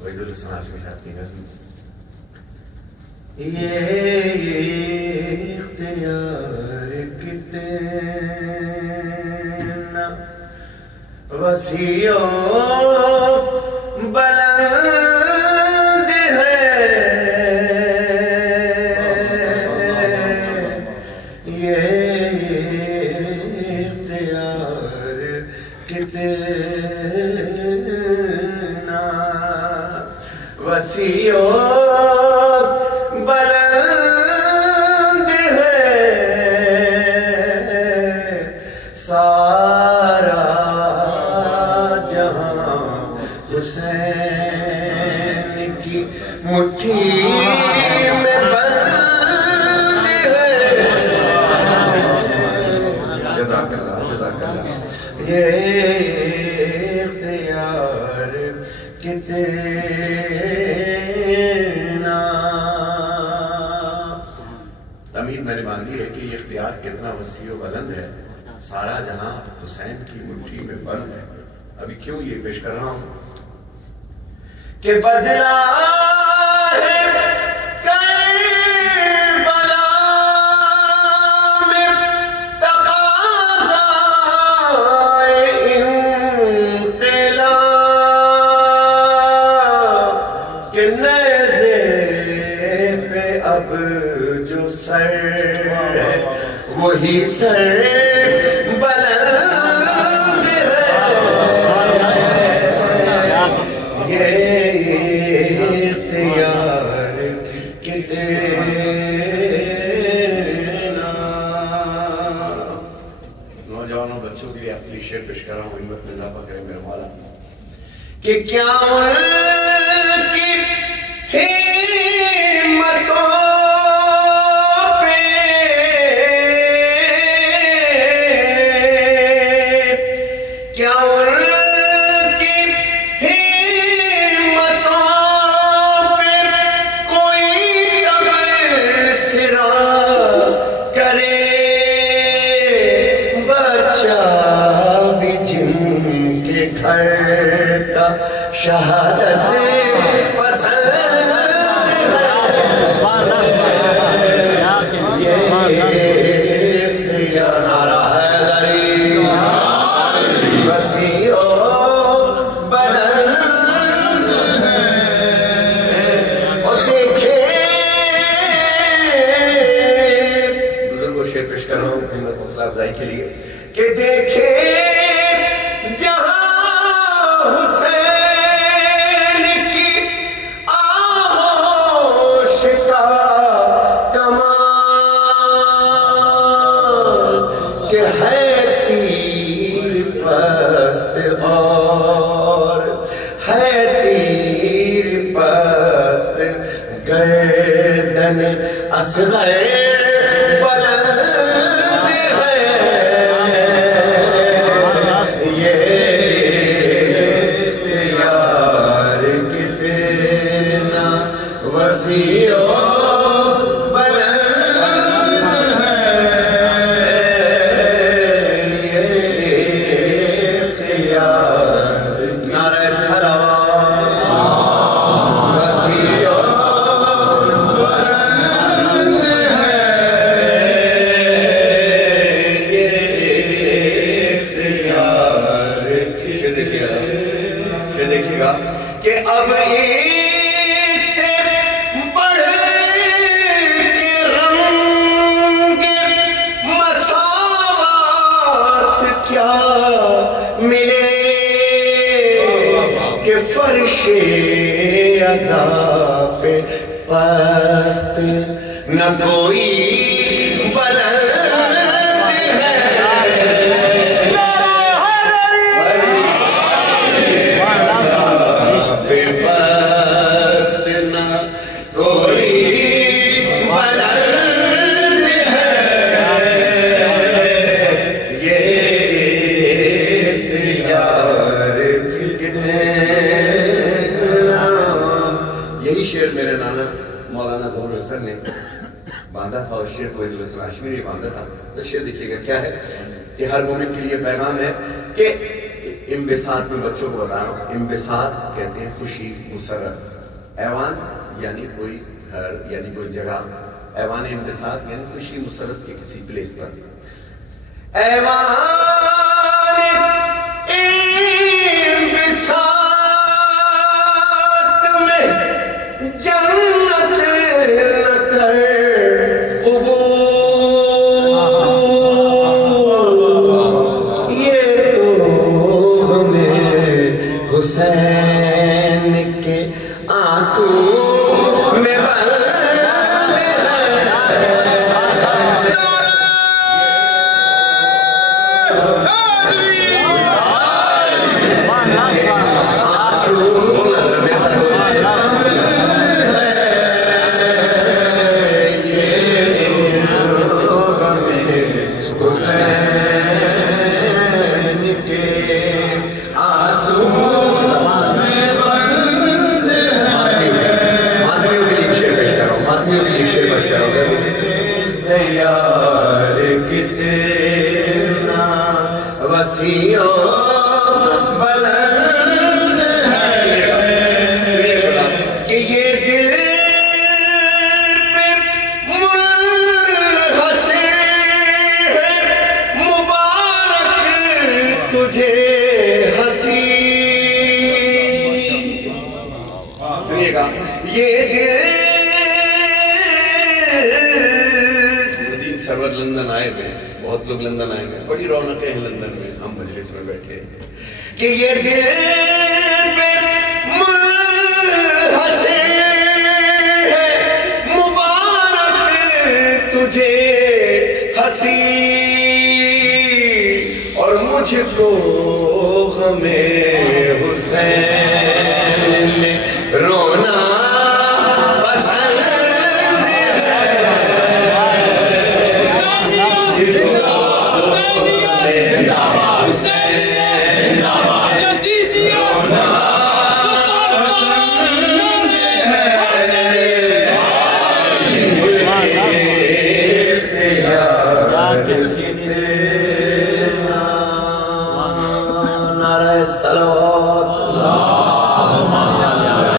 وحید الحسن ہاشمی صاحب کی نظم یہ اختیار کتنا وسیع و بلند ہے یہ اختیار کتنا وسیع و بلند ہے سارا جہاں حسین کی مٹھی میں بند ہے جزاک اللہ جزاک اللہ یہ اختیار کتنا امید میں نے باندھی ہے کہ یہ اختیار کتنا وسیع و بلند ہے سارا جہاں حسین کی مٹھی میں بند ہے ابھی کیوں یہ پیش کر رہا ہوں کہ بدلا ہے کربلا میں تقاضائے انقلاب کہ نیزے پہ اب جو سر ہے وہی سر بلند ہے یہ اختیار کتنا نوجوانوں بچوں کے لیے اپنی شعر پیش کر رہا ہوں ہمت میں اضافہ کرے میرے مولا کہ کیا ان کی ہمتوں شہادت پسند یہ اختیار نعرہ حیدری وسیع و بلند اور دیکھے بزرگ کو شعر پیش کر رہا ہوں ہمت حوصلہ افزائی کے لیے کہ دیکھے جہاں حسین گردن اصغر بلند ہے یہ اختیار کتنا وسیع و بلند ہے یہ اختیار نعرہ صلوات وسیع کہ اب اس سے بڑھ کے رنگ مساوات کیا ملے کہ فرش عذاب پہ پست نہ کوئی بلند شعر میرے نانا مولانا ظہور الحسن نے باندھا تھا اور شعر کو وحید الحسن ہاشمی نے باندھا تھا. تو شعر دیکھیے گا کیا ہے. یہ ہر مومن کے لیے پیغام ہے کہ انبساط میں بچوں کو بتا رہا ہوں، انبساط کہتے ہیں خوشی مسرت، ایوان یعنی کوئی گھر یعنی کوئی جگہ، ایوان انبساط یعنی خوشی مسرت کے کسی پلیس پر، ایوان انبساط میں جنت نہ کر قبول، یہ تو ہمیں حسین کے آنسو میں بند لندن آئے ہوئے، بہت لوگ لندن آئے ہوئے، بڑی رونقیں ہیں لندن میں، ہم مجلس میں بیٹھے کہ یہ دل پہ منحصر ہے مبارک تجھے ہنسی، اور مجھ کو ہمیں حسین